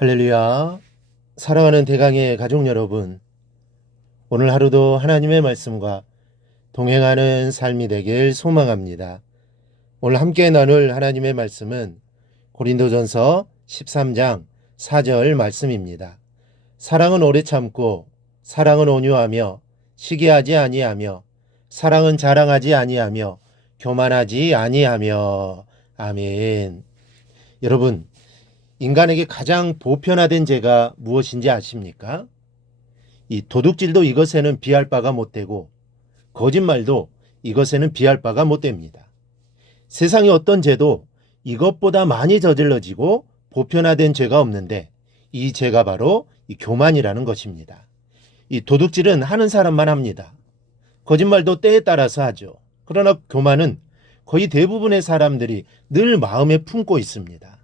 할렐루야. 사랑하는 대강의 가족 여러분, 오늘 하루도 하나님의 말씀과 동행하는 삶이 되길 소망합니다. 오늘 함께 나눌 하나님의 말씀은 고린도전서 13장 4절 말씀입니다. 사랑은 오래 참고 사랑은 온유하며 시기하지 아니하며 사랑은 자랑하지 아니하며 교만하지 아니하며. 아멘. 여러분, 인간에게 가장 보편화된 죄가 무엇인지 아십니까? 이 도둑질도 이것에는 비할 바가 못되고 거짓말도 이것에는 비할 바가 못됩니다. 세상의 어떤 죄도 이것보다 많이 저질러지고 보편화된 죄가 없는데 이 죄가 바로 이 교만이라는 것입니다. 이 도둑질은 하는 사람만 합니다. 거짓말도 때에 따라서 하죠. 그러나 교만은 거의 대부분의 사람들이 늘 마음에 품고 있습니다.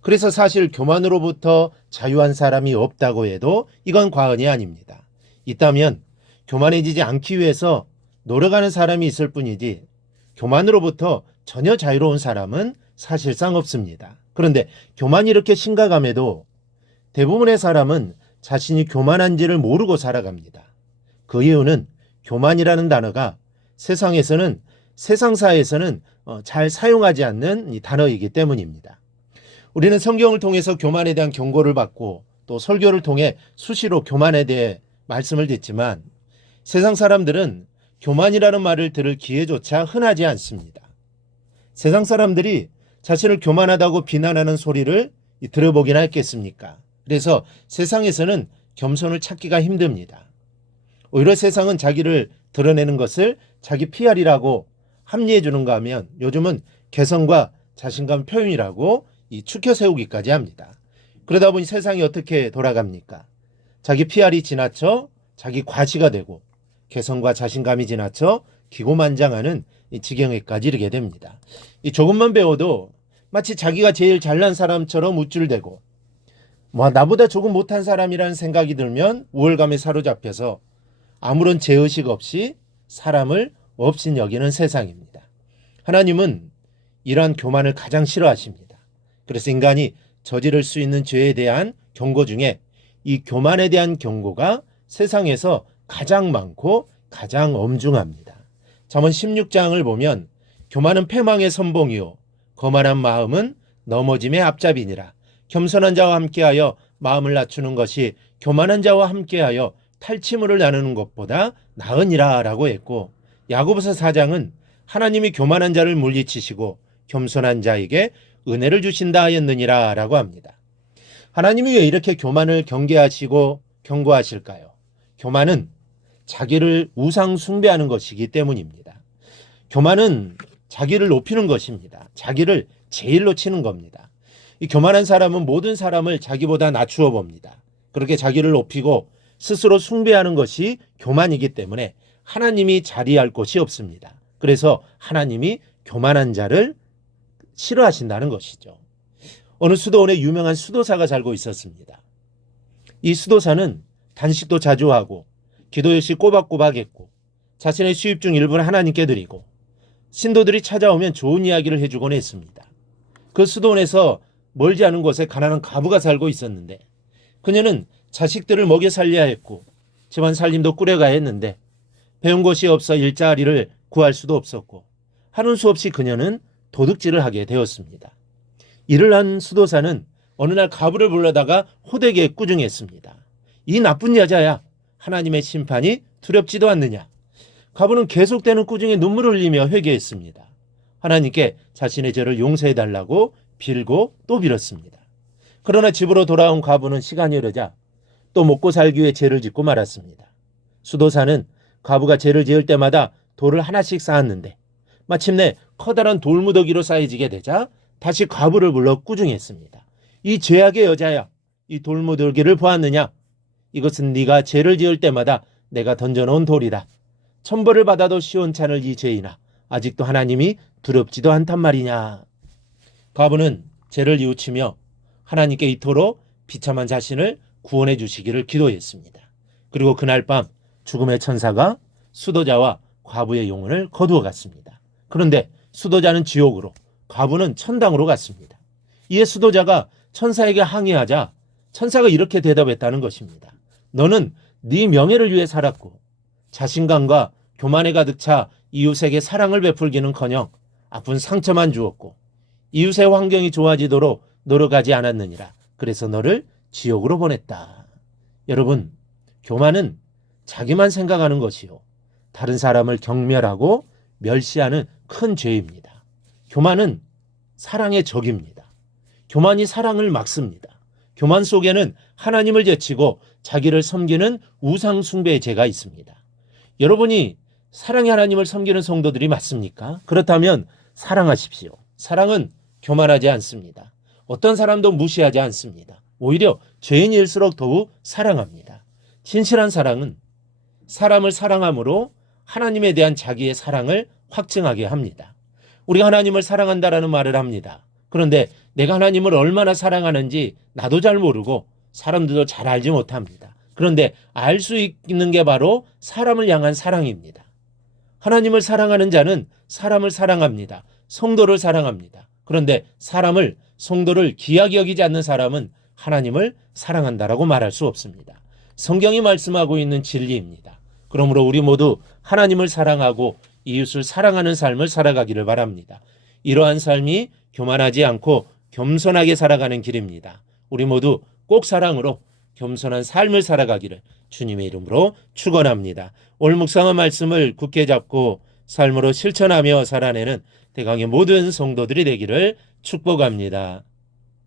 그래서 사실 교만으로부터 자유한 사람이 없다고 해도 이건 과언이 아닙니다. 있다면 교만해지지 않기 위해서 노력하는 사람이 있을 뿐이지 교만으로부터 전혀 자유로운 사람은 사실상 없습니다. 그런데 교만이 이렇게 심각함에도 대부분의 사람은 자신이 교만한지를 모르고 살아갑니다. 그 이유는 교만이라는 단어가 세상사에서는 잘 사용하지 않는 이 단어이기 때문입니다. 우리는 성경을 통해서 교만에 대한 경고를 받고 또 설교를 통해 수시로 교만에 대해 말씀을 듣지만 세상 사람들은 교만이라는 말을 들을 기회조차 흔하지 않습니다. 세상 사람들이 자신을 교만하다고 비난하는 소리를 들어보기나 했겠습니까? 그래서 세상에서는 겸손을 찾기가 힘듭니다. 오히려 세상은 자기를 드러내는 것을 자기 PR이라고 합리해 주는가 하면 요즘은 개성과 자신감 표현이라고 축혀 세우기까지 합니다. 그러다 보니 세상이 어떻게 돌아갑니까? 자기 PR이 지나쳐 자기 과시가 되고 개성과 자신감이 지나쳐 기고만장하는 지경에까지 이르게 됩니다. 조금만 배워도 마치 자기가 제일 잘난 사람처럼 우쭐대고 나보다 조금 못한 사람이라는 생각이 들면 우월감에 사로잡혀서 아무런 죄의식 없이 사람을 없인 여기는 세상입니다. 하나님은 이러한 교만을 가장 싫어하십니다. 그래서 인간이 저지를 수 있는 죄에 대한 경고 중에 이 교만에 대한 경고가 세상에서 가장 많고 가장 엄중합니다. 잠언 16장을 보면 교만은 패망의 선봉이요 거만한 마음은 넘어짐의 앞잡이니라. 겸손한 자와 함께하여 마음을 낮추는 것이 교만한 자와 함께하여 탈취물을 나누는 것보다 나으니라 라고 했고, 야고보서 4장은 하나님이 교만한 자를 물리치시고 겸손한 자에게 은혜를 주신다 하였느니라 라고 합니다. 하나님이 왜 이렇게 교만을 경계하시고 경고하실까요? 교만은 자기를 우상 숭배하는 것이기 때문입니다. 교만은 자기를 높이는 것입니다. 자기를 제일로 치는 겁니다. 이 교만한 사람은 모든 사람을 자기보다 낮추어 봅니다. 그렇게 자기를 높이고 스스로 숭배하는 것이 교만이기 때문에 하나님이 자리할 곳이 없습니다. 그래서 하나님이 교만한 자를 싫어하신다는 것이죠. 어느 수도원에 유명한 수도사가 살고 있었습니다. 이 수도사는 단식도 자주 하고 기도 역시 꼬박꼬박 했고 자신의 수입 중 일부는 하나님께 드리고 신도들이 찾아오면 좋은 이야기를 해주곤 했습니다. 그 수도원에서 멀지 않은 곳에 가난한 과부가 살고 있었는데 그녀는 자식들을 먹여 살려야 했고 집안 살림도 꾸려가야 했는데 배운 곳이 없어 일자리를 구할 수도 없었고 하는 수 없이 그녀는 도둑질을 하게 되었습니다. 이를 한 수도사는 어느 날 과부를 불러다가 호되게 꾸중했습니다. 이 나쁜 여자야, 하나님의 심판이 두렵지도 않느냐. 과부는 계속되는 꾸중에 눈물을 흘리며 회개했습니다. 하나님께 자신의 죄를 용서해달라고 빌고 또 빌었습니다. 그러나 집으로 돌아온 과부는 시간이 흐르자 또 먹고 살기 위해 죄를 짓고 말았습니다. 수도사는 과부가 죄를 지을 때마다 돌을 하나씩 쌓았는데 마침내 커다란 돌무더기로 쌓여지게 되자 다시 과부를 불러 꾸중했습니다. 이 죄악의 여자야, 이 돌무더기를 보았느냐? 이것은 네가 죄를 지을 때마다 내가 던져놓은 돌이다. 천벌을 받아도 시원찮을 이 죄이나 아직도 하나님이 두렵지도 않단 말이냐. 과부는 죄를 뉘우치며 하나님께 이토록 비참한 자신을 구원해 주시기를 기도했습니다. 그리고 그날 밤 죽음의 천사가 수도자와 과부의 영혼을 거두어 갔습니다. 그런데 수도자는 지옥으로, 과부는 천당으로 갔습니다. 이에 수도자가 천사에게 항의하자 천사가 이렇게 대답했다는 것입니다. 너는 네 명예를 위해 살았고 자신감과 교만에 가득 차 이웃에게 사랑을 베풀기는커녕 아픈 상처만 주었고 이웃의 환경이 좋아지도록 노력하지 않았느니라. 그래서 너를 지옥으로 보냈다. 여러분, 교만은 자기만 생각하는 것이요 다른 사람을 경멸하고 멸시하는 큰 죄입니다. 교만은 사랑의 적입니다. 교만이 사랑을 막습니다. 교만 속에는 하나님을 제치고 자기를 섬기는 우상 숭배의 죄가 있습니다. 여러분이 사랑의 하나님을 섬기는 성도들이 맞습니까? 그렇다면 사랑하십시오. 사랑은 교만하지 않습니다. 어떤 사람도 무시하지 않습니다. 오히려 죄인일수록 더욱 사랑합니다. 진실한 사랑은 사람을 사랑함으로 하나님에 대한 자기의 사랑을 확증하게 합니다. 우리가 하나님을 사랑한다라는 말을 합니다. 그런데 내가 하나님을 얼마나 사랑하는지 나도 잘 모르고 사람들도 잘 알지 못합니다. 그런데 알 수 있는 게 바로 사람을 향한 사랑입니다. 하나님을 사랑하는 자는 사람을 사랑합니다. 성도를 사랑합니다. 그런데 성도를 귀하게 여기지 않는 사람은 하나님을 사랑한다라고 말할 수 없습니다. 성경이 말씀하고 있는 진리입니다. 그러므로 우리 모두 하나님을 사랑하고 이웃을 사랑하는 삶을 살아가기를 바랍니다. 이러한 삶이 교만하지 않고 겸손하게 살아가는 길입니다. 우리 모두 꼭 사랑으로 겸손한 삶을 살아가기를 주님의 이름으로 축원합니다. 오늘 묵상한 말씀을 굳게 잡고 삶으로 실천하며 살아내는 대강의 모든 성도들이 되기를 축복합니다.